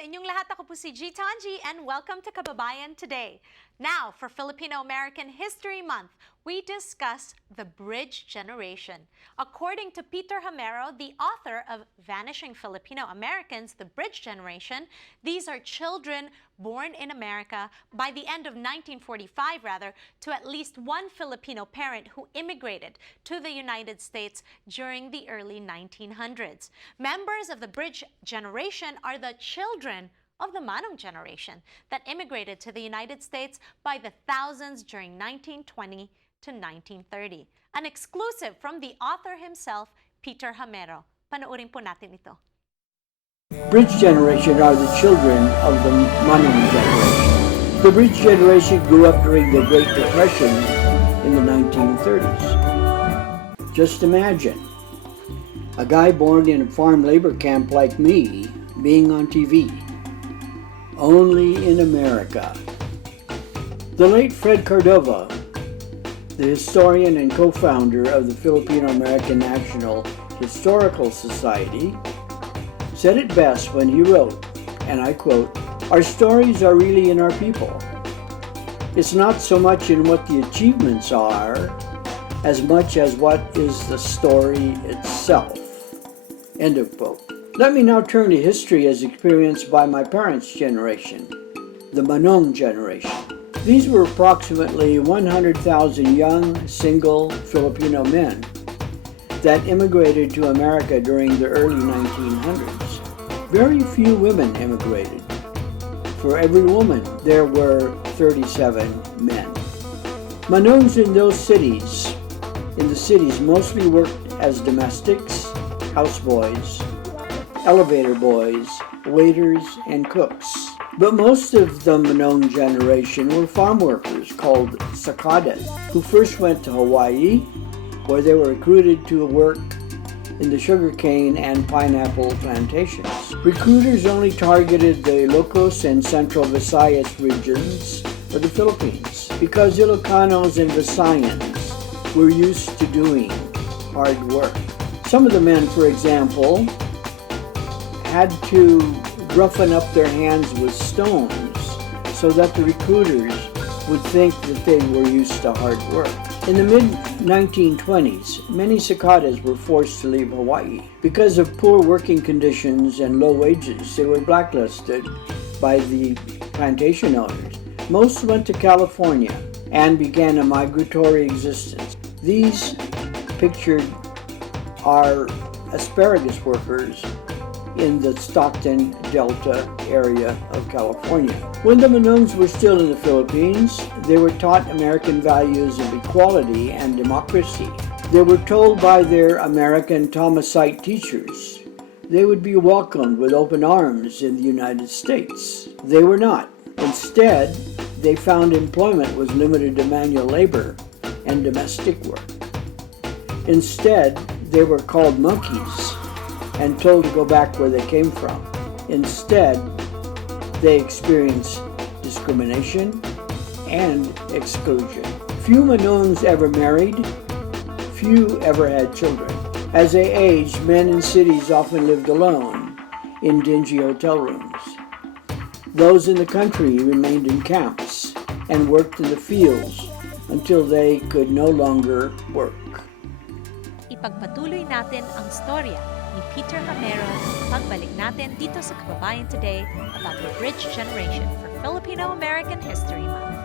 sa inyong lahat. Ako po si G. Tanji and welcome to Kababayan Today. Now, for Filipino American History Month, we discuss the Bridge Generation. According to Peter Hamero, the author of Vanishing Filipino Americans, the Bridge Generation, these are children born in America by the end of 1945, to at least one Filipino parent who immigrated to the United States during the early 1900s. Members of the Bridge Generation are the children of the Manong generation that immigrated to the United States by the thousands during 1920 to 1930. An exclusive from the author himself, Peter Hamero. Panoorin po natin ito. Bridge generation are the children of the Manong generation. The Bridge generation grew up during the Great Depression in the 1930s. Just imagine a guy born in a farm labor camp like me being on TV. Only in America. The late Fred Cordova, the historian and co-founder of the Filipino American National Historical Society, said it best when he wrote, and I quote, "Our stories are really in our people. It's not so much in what the achievements are, as much as what is the story itself." End of quote. Let me now turn to history as experienced by my parents' generation, the Manong generation. These were approximately 100,000 young, single Filipino men that immigrated to America during the early 1900s. Very few women immigrated. For every woman, there were 37 men. Manongs in the cities mostly worked as domestics, houseboys, elevator boys, waiters, and cooks. But most of the Manong generation were farm workers called sakadas, who first went to Hawaii, where they were recruited to work in the sugarcane and pineapple plantations. Recruiters only targeted the Ilocos and Central Visayas regions of the Philippines because Ilocanos and Visayans were used to doing hard work. Some of the men, for example, had to roughen up their hands with stones so that the recruiters would think that they were used to hard work. In the mid-1920s, many sakadas were forced to leave Hawaii. Because of poor working conditions and low wages, they were blacklisted by the plantation owners. Most went to California and began a migratory existence. These pictured are asparagus workers in the Stockton Delta area of California. When the Manongs were still in the Philippines, they were taught American values of equality and democracy. They were told by their American Thomasite teachers they would be welcomed with open arms in the United States. They were not. Instead, they found employment was limited to manual labor and domestic work. Instead, they were called monkeys and told to go back where they came from. Instead, they experienced discrimination and exclusion. Few Manongs ever married, few ever had children. As they aged, men in cities often lived alone in dingy hotel rooms. Those in the country remained in camps and worked in the fields until they could no longer work. Ipagpatuloy natin ang storya ni Peter Hamero, pagbalik natin dito sa Kababayan Today about the Bridge Generation for Filipino American History Month.